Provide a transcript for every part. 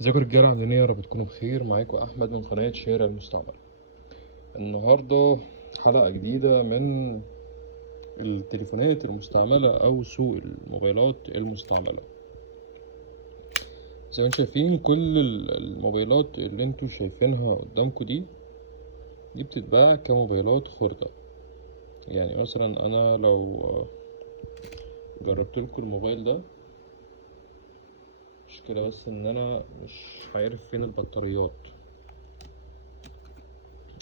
ازيكم رجاله؟ عاملين ايه؟ يا رب تكونوا بخير. معاكم احمد من قناه شارع المستعمل. النهارده حلقه جديده من التليفونات المستعمله او سوق الموبايلات المستعمله. زي ما انتم شايفين كل الموبايلات اللي انتوا شايفينها قدامكم دي بتتباع كموبايلات خردة. يعني مثلا انا لو جربت لكم الموبايل ده، مشكلة بس ان انا مش عارف فين البطاريات.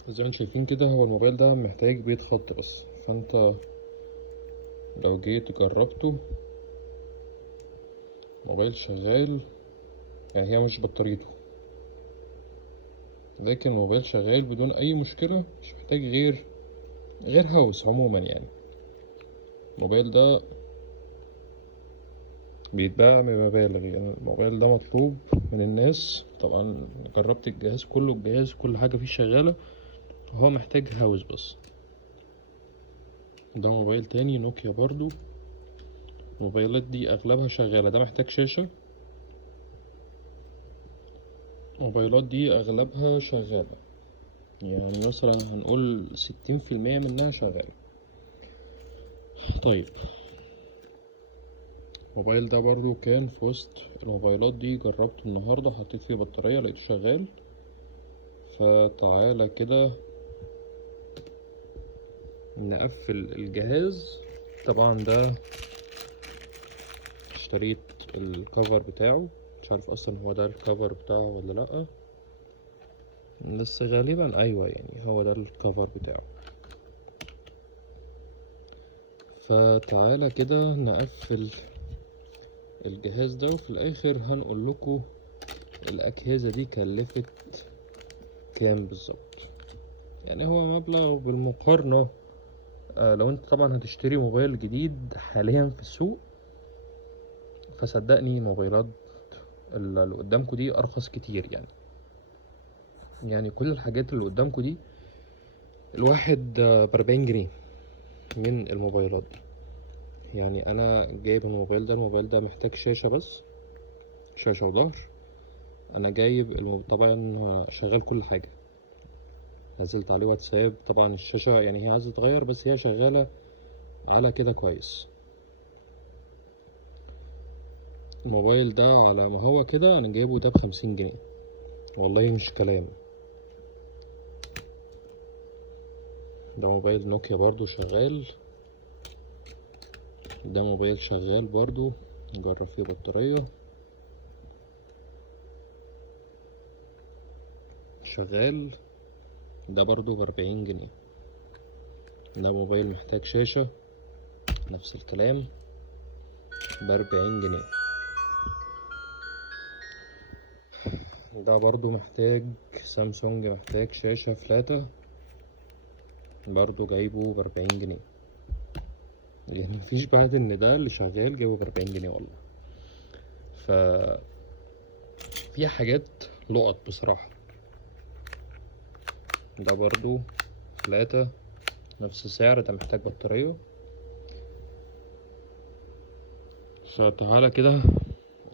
زي ما انتم شايفين كده، هو الموبايل ده محتاج بيت خط بس. فانت لو جيت جربته، موبايل شغال، يعني هي مش بطاريته، لكن الموبايل شغال بدون اي مشكلة، مش محتاج غير هاوس عموما. يعني الموبايل ده بيتباع بمبالغ، يعني الموبايل ده مطلوب من الناس. طبعا جربت الجهاز كله، الجهاز كل حاجة فيه شغالة، هو محتاج هاوس بس. ده موبايل تاني نوكيا برضو، الموبايلات دي اغلبها شغالة. ده محتاج شاشة، الموبايلات دي اغلبها شغالة، يعني مثلا هنقول 60% منها شغالة. طيب، الموبايل ده برضو كان في وسط الموبايلات دي، جربته النهاردة، حطيت فيه بطارية لقيته شغال. فتعالى كده نقفل الجهاز. طبعا ده اشتريت الكفر بتاعه، مش عارف اصلا هو ده الكفر بتاعه ولا لأ، بس غالبا ايوه، يعني هو ده الكفر بتاعه. فتعالى كده نقفل الجهاز ده، وفي الاخر هنقول لكم الاجهزة دي كلفت كام بالظبط. يعني هو مبلغ بالمقارنة، لو انت طبعا هتشتري موبايل جديد حاليا في السوق، فصدقني موبايلات اللي قدامكم دي ارخص كتير. يعني كل الحاجات اللي قدامكم دي الواحد ب40 جنيه من الموبايلات دي. يعني انا جايب الموبايل ده محتاج شاشة بس، شاشة وظهر. انا جايب طبعا شغال كل حاجة، نزلت عليه واتساب. طبعا الشاشة يعني هي عايزة تتغير، بس هي شغالة على كده كويس. الموبايل ده على ما هو كده انا جايبه ده ب50 جنيه، والله مش كلام. ده موبايل نوكيا برضو شغال، ده موبايل شغال برضو، نجرب فيه بطارية، شغال. ده برضو ب40 جنيه. ده موبايل محتاج شاشة، نفس الكلام، ب40 جنيه. ده برضو محتاج سامسونج، محتاج شاشة فلاتة، برضو جايبه ب40 جنيه. يعني مفيش بعد ان ده اللي شغال جايبه ب40 جنيه والله. في حاجات لقط بصراحة. ده برضو فلاتة، نفس السعر، ده محتاج بطارية. فتعالى كده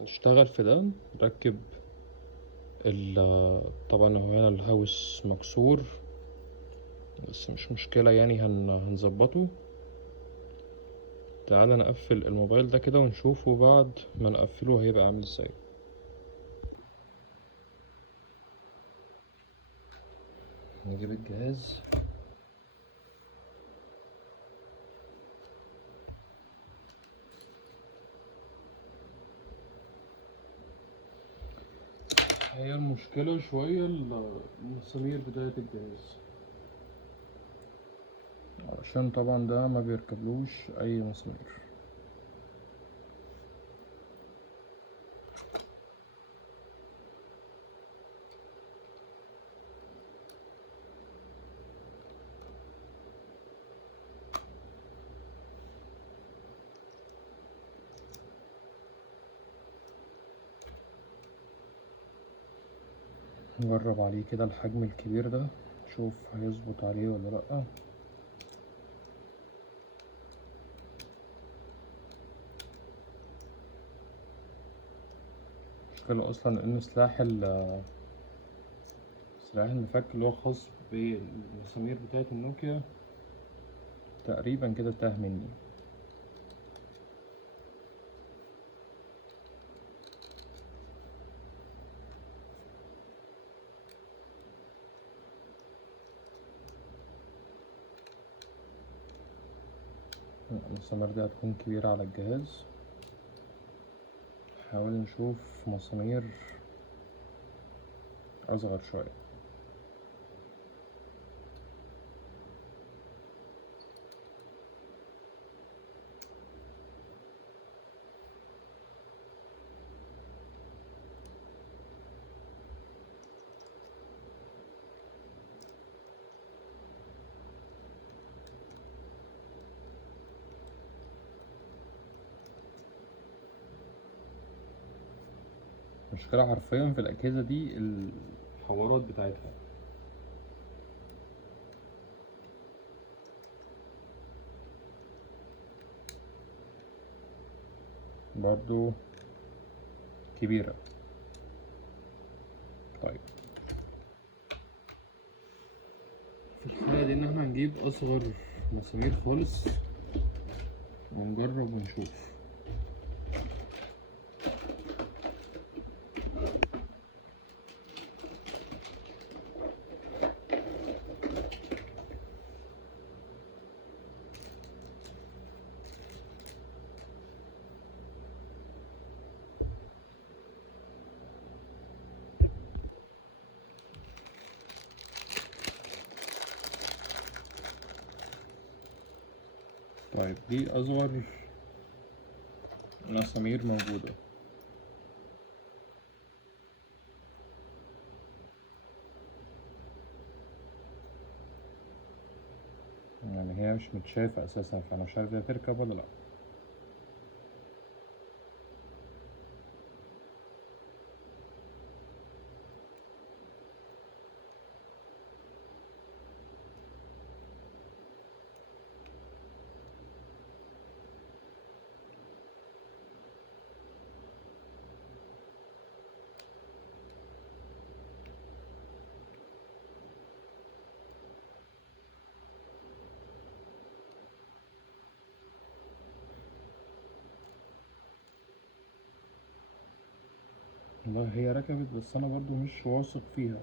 نشتغل في ده، نركب طبعا هو هنا الهاوس مكسور، بس مش مشكلة، يعني هنظبطه. تعالى نقفل الموبايل ده كده ونشوفه بعد ما نقفله هيبقى عامل ازاي. نجيب الجهاز، هي المشكلة شوية المسامير بتاعة الجهاز، عشان طبعا ده ما بيركبلوش أي مسامير. نجرب عليه كده الحجم الكبير ده، نشوف هيظبط عليه ولا لأ. المشكلة أصلا إن سلاح المفك اللي هو خاص بالمسامير بتاعة النوكيا تقريبا كده تاه مني. المسامير دي هتكون كبيرة على الجهاز، نحاول نشوف مسامير أصغر شوية. المشكلة حرفيا في الأجهزة دي الحوارات بتاعتها. برضو كبيرة. طيب في الحالة دي إن احنا هنجيب أصغر مسامير خالص ونجرب ونشوف. طيب دي أصغر مسامير موجودة. يعني هي مش متشافة أساسا، فأنا مش عارف هي تركب ولا لأ. والله هي ركبت، بس أنا برضو مش واثق فيها.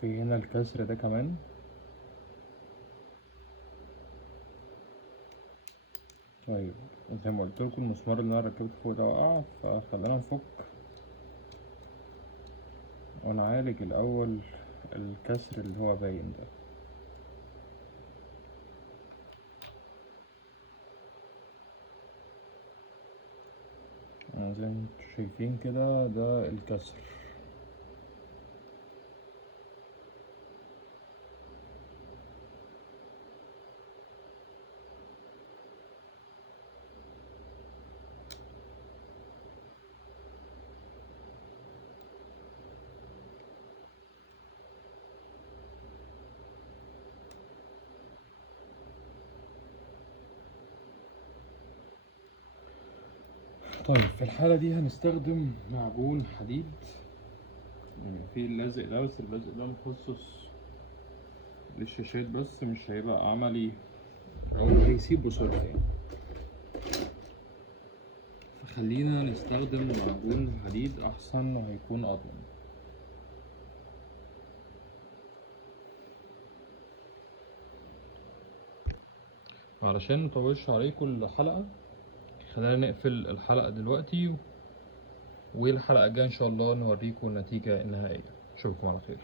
في هنا الكسر ده كمان. طيب زي ما قلت لكم المسمار اللي أنا ركبته فوق ده وقع، فخلينا نفك ونعالج الأول الكسر اللي هو باين ده. زي ما انتوا شايفين كده ده الكسر. طيب في الحالة دي هنستخدم معجون حديد، يعني في اللزق ده، بس اللزق ده مخصص للشاشات بس، مش هيبقى عملي أو هيسيب بسرعة يعني. فخلينا نستخدم معجون حديد أحسن وهيكون أضمن. علشان مطولش عليكم الحلقة، خلينا نقفل الحلقة دلوقتي، والحلقة الجاية إن شاء الله نوريكم النتيجة النهائية. أشوفكم على خير.